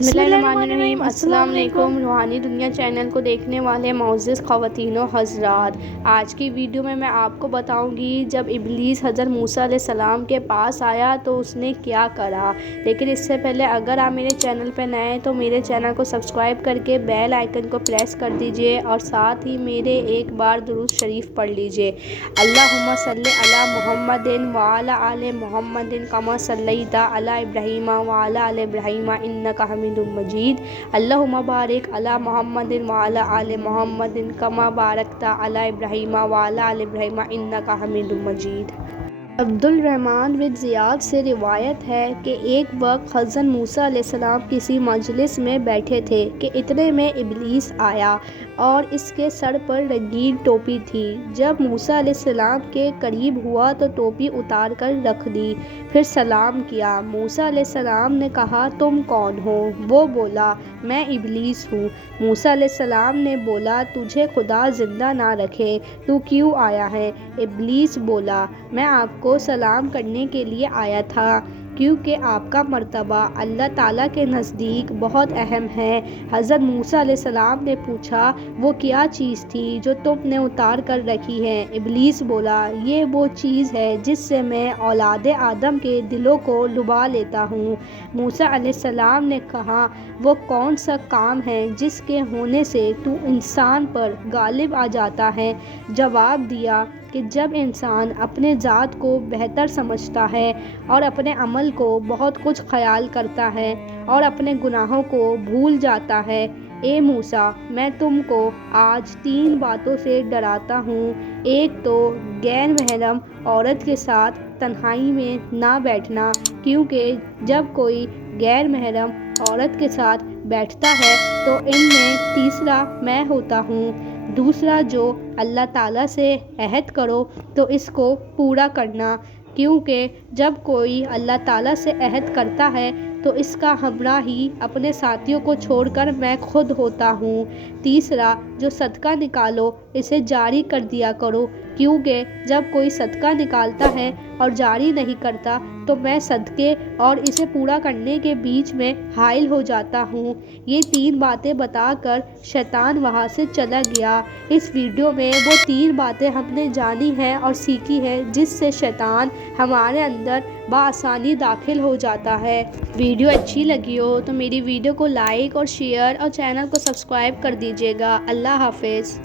بسم اللہ الرحمن الرحیم۔ السلام علیکم۔ روحانی دنیا چینل کو دیکھنے والے معزز خواتین و حضرات، آج کی ویڈیو میں آپ کو بتاؤں گی جب ابلیس حضرت موسیٰ علیہ السلام کے پاس آیا تو اس نے کیا کرا۔ لیکن اس سے پہلے اگر آپ میرے چینل پہ نئے ہیں تو میرے چینل کو سبسکرائب کر کے بیل آئیکن کو پریس کر دیجئے اور ساتھ ہی میرے ایک بار درود شریف پڑھ لیجئے۔ اللہم صلی علی محمد وعلی آل محمد کما صلیت علی ابراہیم وعلی آل ابراہیم انک حمید مجید۔ اللہم بارک علی محمد وعلی آل محمد کما بارکت علی ابراہیم وعلی آل ابراہیم انک حمید مجید۔ عبد الرحمن بن زیاد سے روایت ہے کہ ایک وقت حضرت موسیٰ علیہ السلام کسی مجلس میں بیٹھے تھے کہ اتنے میں ابلیس آیا اور اس کے سر پر رنگین ٹوپی تھی۔ جب موسیٰ علیہ السلام کے قریب ہوا تو ٹوپی اتار کر رکھ دی، پھر سلام کیا۔ موسیٰ علیہ السلام نے کہا تم کون ہو؟ وہ بولا میں ابلیس ہوں۔ موسیٰ علیہ السلام نے بولا تجھے خدا زندہ نہ رکھے، تو کیوں آیا ہے؟ ابلیس بولا میں آپ کو سلام کرنے کے لیے آیا تھا کیونکہ آپ کا مرتبہ اللہ تعالیٰ کے نزدیک بہت اہم ہے۔ حضرت موسیٰ علیہ السلام نے پوچھا وہ کیا چیز تھی جو تم نے اتار کر رکھی ہے؟ ابلیس بولا یہ وہ چیز ہے جس سے میں اولاد آدم کے دلوں کو لبھا لیتا ہوں۔ موسیٰ علیہ السلام نے کہا وہ کون سا کام ہے جس کے ہونے سے تو انسان پر غالب آ جاتا ہے؟ جواب دیا کہ جب انسان اپنے ذات کو بہتر سمجھتا ہے اور اپنے عمل کو بہت کچھ خیال کرتا ہے اور اپنے گناہوں کو بھول جاتا ہے۔ اے موسیٰ میں تم کو آج 3 باتوں سے ڈراتا ہوں۔ ایک تو غیر محرم عورت کے ساتھ تنہائی میں نہ بیٹھنا، کیونکہ جب کوئی غیر محرم عورت کے ساتھ بیٹھتا ہے تو ان میں تیسرا میں ہوتا ہوں۔ دوسرا جو اللہ تعالیٰ سے عہد کرو تو اس کو پورا کرنا، کیونکہ جب کوئی اللہ تعالیٰ سے عہد کرتا ہے تو اس کا ہمراہ ہی اپنے ساتھیوں کو چھوڑ کر میں خود ہوتا ہوں۔ تیسرا جو صدقہ نکالو اسے جاری کر دیا کرو، کیونکہ جب کوئی صدقہ نکالتا ہے اور جاری نہیں کرتا تو میں صدقے اور اسے پورا کرنے کے بیچ میں حائل ہو جاتا ہوں۔ یہ 3 باتیں بتا کر شیطان وہاں سے چلا گیا۔ اس ویڈیو میں وہ 3 باتیں ہم نے جانی ہیں اور سیکھی ہیں جس سے شیطان ہمارے اندر بآسانی داخل ہو جاتا ہے۔ ویڈیو اچھی لگی ہو تو میری ویڈیو کو لائک اور شیئر اور چینل کو سبسکرائب کر دیجیے گا۔ اللہ حافظ۔